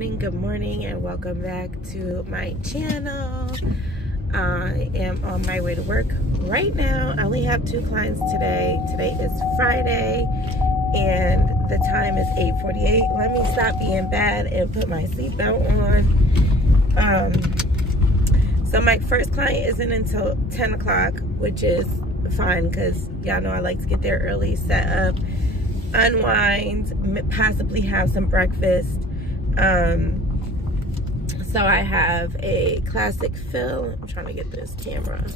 good morning, and welcome back to my channel. I am on my way to work right now. I only have 2 clients today. Today is Friday, and the time is 8:48. Let me stop being bad and put my seatbelt on. So my first client isn't until 10 o'clock, which is fine because y'all know I like to get there early, set up, unwind, possibly have some breakfast. So I have a classic fill. I'm trying to get this camera,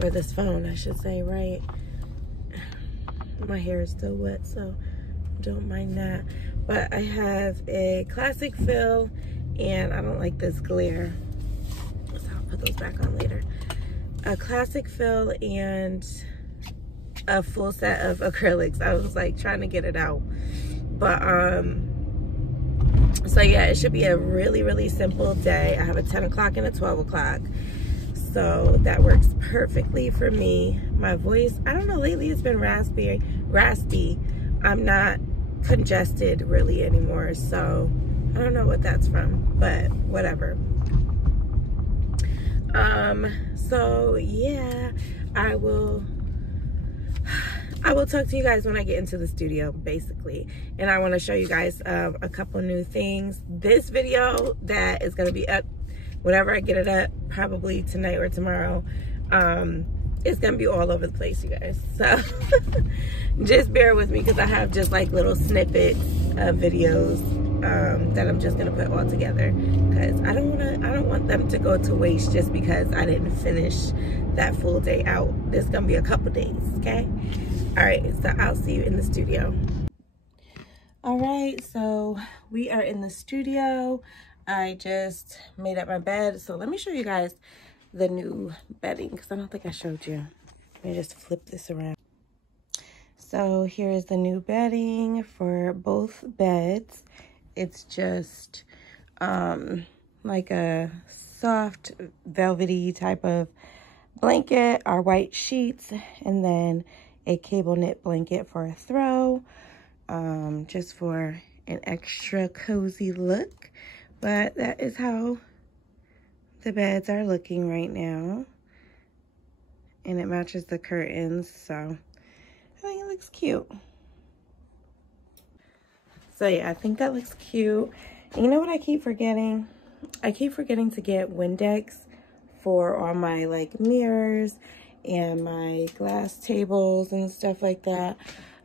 or this phone I should say, right? My hair is still wet, so don't mind that. But I have a classic fill, and I don't like this glare, so I'll put those back on later. A classic fill and a full set of acrylics. I was like trying to get it out, but so yeah, it should be a really simple day. I have a 10 o'clock and a 12 o'clock, so that works perfectly for me. My voice, I don't know, lately it's been raspy. I'm not congested really anymore, so I don't know what that's from, but whatever. So yeah, I will talk to you guys when I get into the studio, basically. And I want to show you guys a couple new things. This video that is going to be up whenever I get it up, probably tonight or tomorrow, it's going to be all over the place, you guys. So just bear with me, because I have just like little snippets of videos that I'm just going to put all together, because I don't want them to go to waste just because I didn't finish that full day out. There's going to be a couple days, okay? All right, so I'll see you in the studio. All right, so we are in the studio. I just made up my bed. So let me show you guys the new bedding, because I don't think I showed you. Let me just flip this around. So here is the new bedding for both beds. It's just like a soft, velvety type of blanket, our white sheets, and then a cable knit blanket for a throw, just for an extra cozy look. But that is how the beds are looking right now, and it matches the curtains, so I think it looks cute. So yeah, I think that looks cute. And you know what I keep forgetting? I keep forgetting to get Windex for all my like mirrors and my glass tables and stuff like that.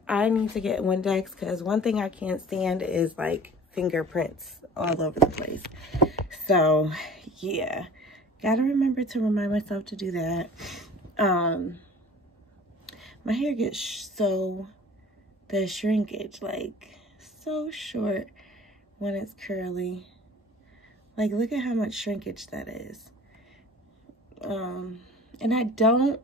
I need to get Windex, because one thing I can't stand is like fingerprints all over the place. So yeah, gotta remember to remind myself to do that. My hair gets the shrinkage, like so short when it's curly. Like, look at how much shrinkage that is. And I don't,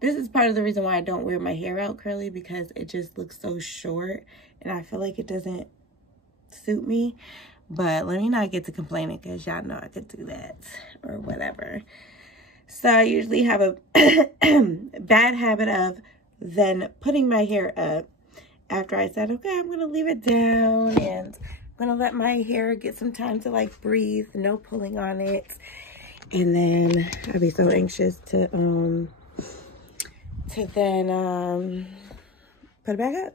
this is part of the reason why I don't wear my hair out curly, because it just looks so short and I feel like it doesn't suit me. But let me not get to complaining, because y'all know I could do that or whatever. So I usually have a bad habit of then putting my hair up after I said, okay, I'm gonna leave it down and I'm gonna let my hair get some time to like breathe, no pulling on it. And then I'd be so anxious to then put it back up.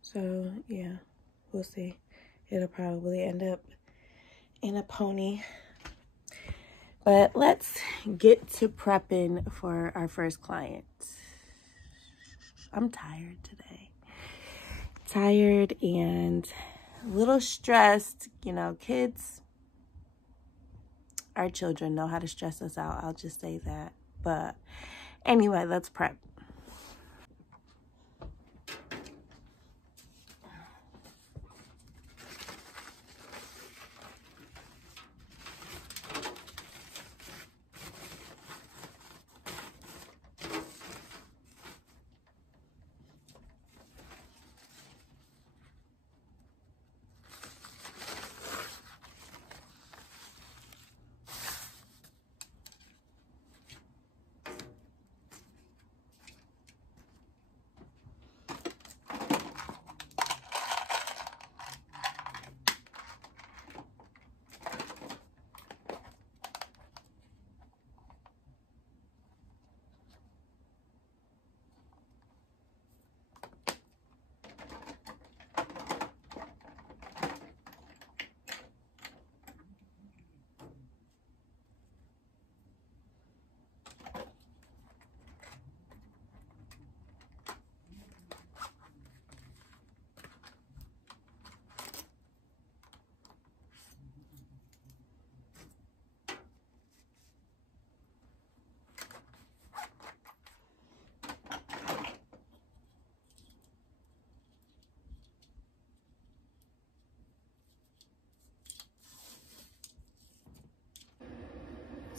So yeah, we'll see. It'll probably end up in a pony. But let's get to prepping for our first client. I'm tired today. Tired and a little stressed. You know, kids, our children know how to stress us out. I'll just say that. But anyway, let's prep.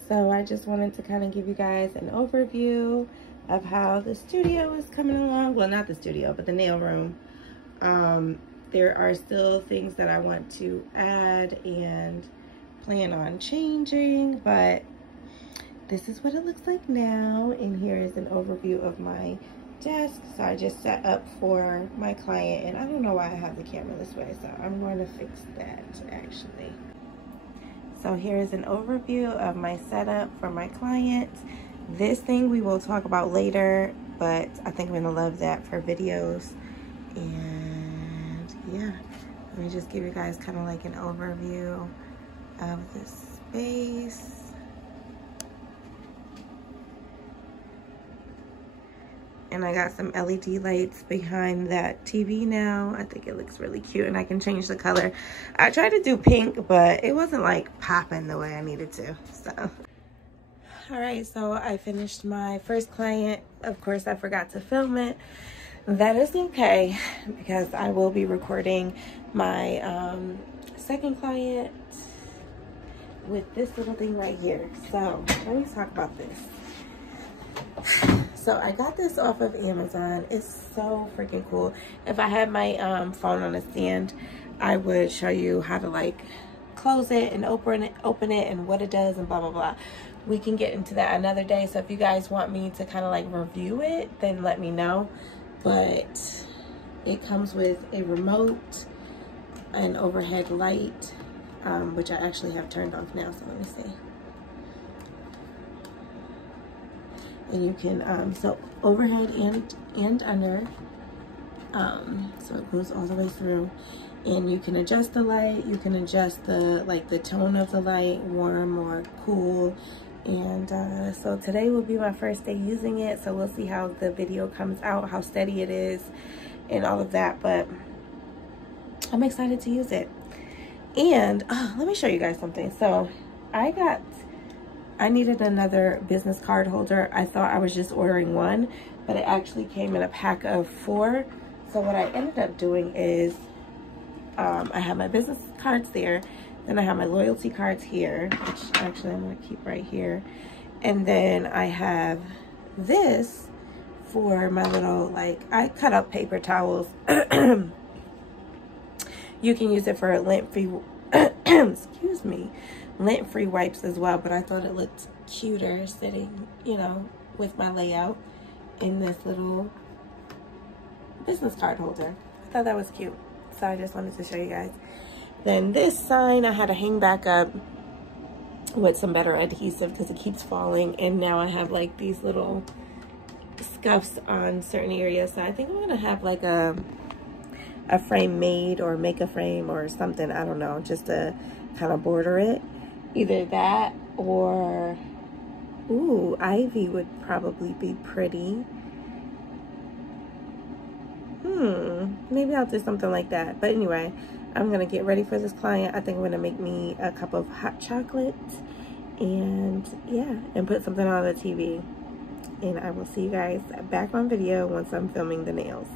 So I just wanted to kind of give you guys an overview of how the studio is coming along. Well, not the studio, but the nail room. There are still things that I want to add and plan on changing, but this is what it looks like now. And here is an overview of my desk. So I just set up for my client, and I don't know why I have the camera this way, so I'm going to fix that actually. So here's an overview of my setup for my client. This thing we will talk about later, but I think I'm gonna love that for videos. And yeah, let me just give you guys kind of like an overview of the space. And I got some LED lights behind that TV now. I think it looks really cute, and I can change the color. I tried to do pink, but it wasn't like popping the way I needed to, so. All right, so I finished my first client. Of course, I forgot to film it. That is okay, because I will be recording my second client with this little thing right here. So let me talk about this. So I got this off of Amazon. It's so freaking cool. If I had my phone on a stand, I would show you how to like close it and open it and what it does and blah blah blah. We can get into that another day. So if you guys want me to kind of like review it, then let me know. But it comes with a remote, an overhead light, which I actually have turned off now. So let me see. And you can so overhead and under, so it goes all the way through, and you can adjust the light, you can adjust the the tone of the light, warm or cool. And so today will be my first day using it, so we'll see how the video comes out, how steady it is and all of that, but I'm excited to use it. And let me show you guys something. So I needed another business card holder. I thought I was just ordering one, but it actually came in a pack of 4. So what I ended up doing is I have my business cards there, then I have my loyalty cards here, which actually I'm going to keep right here, and then I have this for my little, like, I cut up paper towels. You can use it for lint-free excuse me, lint-free wipes as well, but I thought it looked cuter sitting, you know, with my layout in this little business card holder. I thought that was cute, so I just wanted to show you guys. Then this sign I had to hang back up with some better adhesive because it keeps falling, and now I have like these little scuffs on certain areas, so I think I'm gonna have like a frame made, or make a frame or something, I don't know, just to kind of border it. Either that or, ooh, ivy would probably be pretty. Maybe I'll do something like that. But anyway, I'm gonna get ready for this client. I think I'm gonna make me a cup of hot chocolate, and yeah, and put something on the TV. And I will see you guys back on video once I'm filming the nails.